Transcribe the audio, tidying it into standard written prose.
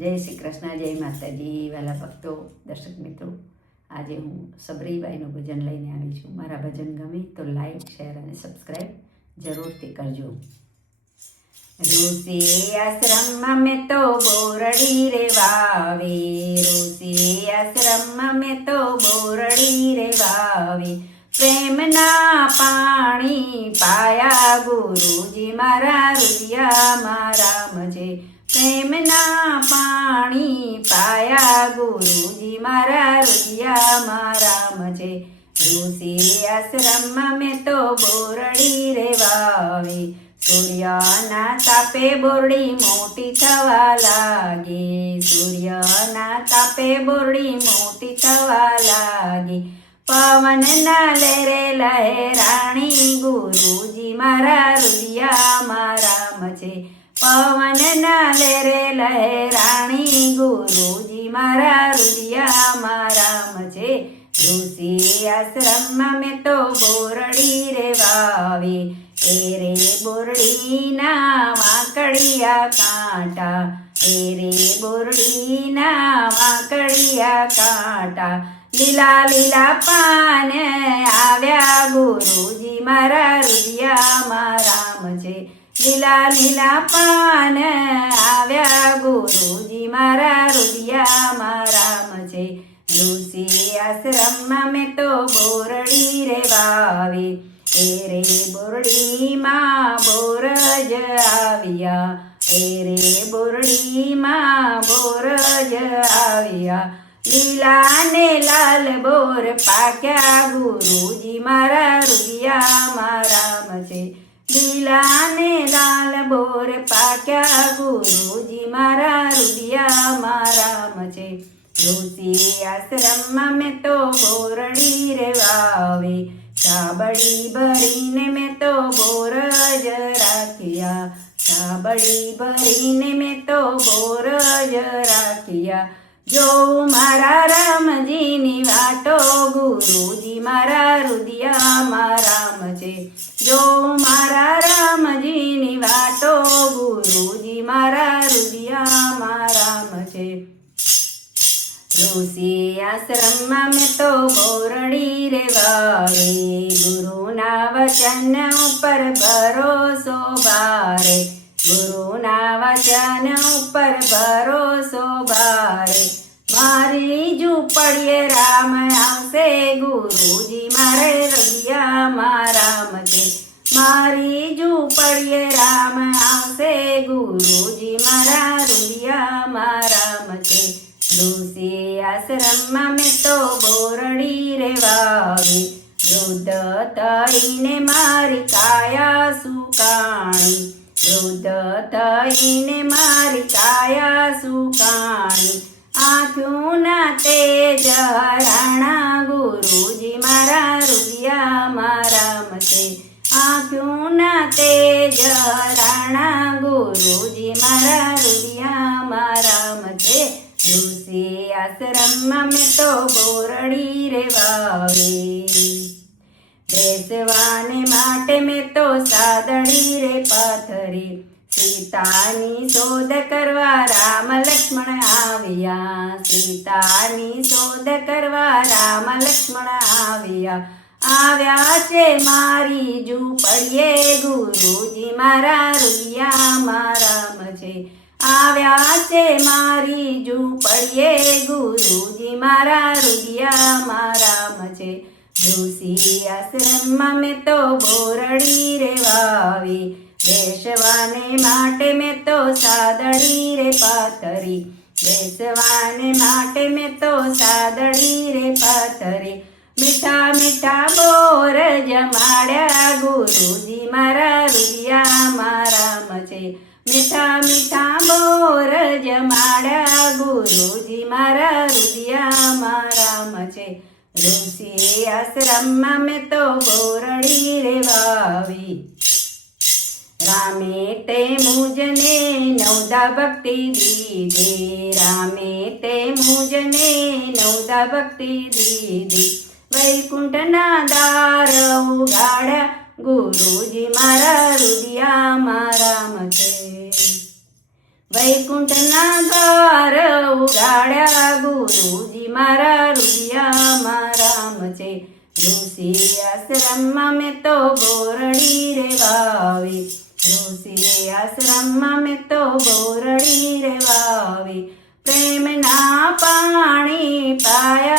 જય શ્રી કૃષ્ણ, જય માતાજી, વાલા ભક્તો, દર્શક મિત્રો. આજે હું સબરીબાઈનું ભજન લઈને આવી છું. મારા ભજન ગમે તો લાઈક, શેર અને સબસ્ક્રાઈબ જરૂરથી કરજો. ઋષિ આશ્રમમાં મેં તો બોરડી રે વાવે, ઋષિ આશ્રમમાં મેં તો બોરડી રે વાવે. પ્રેમના પાણી પાયા ગુરુજી મારા રુદિયામાં રામ છે. પ્રેમના પાણી પાયા ગુરુજી મારા રુદિયામાં રામ છે. ઋષિ આશ્રમમાં મેં તો બોરડી રે વાવે, સૂર્યના તાપે બોરડી મોટી થવા લાગે, સૂર્યના તાપે બોરડી મોટી થવા લાગે. પવનના લહેરે લહેરાણી ગુરુજી મારા રુદિયામાં રામ છે. પવનના લહેરે લહેરાણી ગુરુજી મારા રુદિયામાં રામ છે. ઋષિ આશ્રમમાં મેં તો બોરડી રે વાવે, એ રે બોરડીના વાંકડિયા કાંટા, એ રે બોરડીના વાંકડિયા કાંટા. લીલા લીલા પાન આવ્યા ગુરુજી મારા રુદિયામાં રામ છે. લીલા લીલા પાન આવ્યા ગુરુજી મારા રુદિયામાં રામ છે. ઋષિ આશ્રમમાં મેં તો બોરડી રે વાવે, એ રે બોરડીમાં બોરજ આવ્યા, એ રે બોરડીમાં બોરજ આવ્યા. લીલા ને લાલ બોર પાક્યા ગુરુજી મારા રુદિયામાં રામ છે. લીલા ને લાલ બોર પાક્યા ગુરુજી મારા રુદિયામાં રામ છે. ઋષિ આશ્રમમાં મેં તો બોરડી રે વાવે, સાબડી ભરીને મેં તો બોરજ રાખ્યા, સાબડી ભરીને મેં તો બોરજ રાખ્યા. જો મારા રામજીની વાટો ગુરુજી મારા રુદિયામાં રામ છે. જો મારા રામજીની વાટો ગુરુજી મારા રુદિયામાં રામ છે. ઋષિ આશ્રમમાં મેં તો બોરડી રે વાવે, ગુરુના વચન ઉપર ભરોસો ભારે, ગુરુના વચન ઉપર ભરોસો ભારે. મારી ઝૂંપડીએ રામ આવશે ગુરુજી મારે રુદિયામાં રામ છે. મારી ઝૂંપડીએ રામ આવશે ગુરુજી મારા રુદિયામાં રામ છે. ઋષિ આશ્રમમાં મેં તો બોરડી રે વાવે, વૃદ્ધ થઈને મારી કાયા સુકાણી, વૃદ્ધ થઈને મારી કાયા સુકાણી. આંખોના તેજ હરાણા ગુરુજી મારા રુદિયામાં રામ છે. આંખોના તેજ હરાણા ગુરુજી મારા રુદિયામાં રામ છે. ઋષિ આશ્રમમાં મેં તો બોરડી રે વાવે, બેસવાને માટે મેં તો સાદડી રે પાથરી. સીતાની શોધ કરવા રામ લક્ષ્મણ આવ્યા, સીતાની શોધ કરવા રામ લક્ષ્મણ આવ્યા. આવ્યા છે મારી ઝૂંપડીએ ગુરુજી મારા રુદિયામાં રામ છે. આવ્યા છે મારી ઝૂંપડીએ ગુરુજી મારા રુદિયામાં રામ છે. ઋષિ આશ્રમમાં મેં તો બોરડી રે વાવે, બેસવાને માટે મેં તો સાદડી રે પાથરી, બેસવાને માટે મેં તો સાદડી રે પાથરી. મીઠા મીઠા બોર જમાડ્યા ગુરુજી મારા રુદિયામાં રામ છે. મીઠા મીઠા બોર જમાડ્યા ગુરુજી મારા રુદિયામાં રામ છે. ઋષિ આશ્રમમાં મેં તો બોરડી રે વાવી, રામે તે મુજને નવદા ભક્તિ દીધી, રામે તે મુજને નવદા ભક્તિ દીધી. વૈકુંઠના દાર ઉગાડ્યા ગુરુજી મારા રુદિયામાં રામ છે. વૈકુંઠના દ્વાર ગાળ્યા ગુરુજી મારા રૂપિયામાં રામ છે. ઋષિ આશ્રમમાં મેં તો બોરડી રે વાવી, ઋષિ આશ્રમમાં મેં તો બોરડી રે વાવી. પ્રેમના પાણી પાયા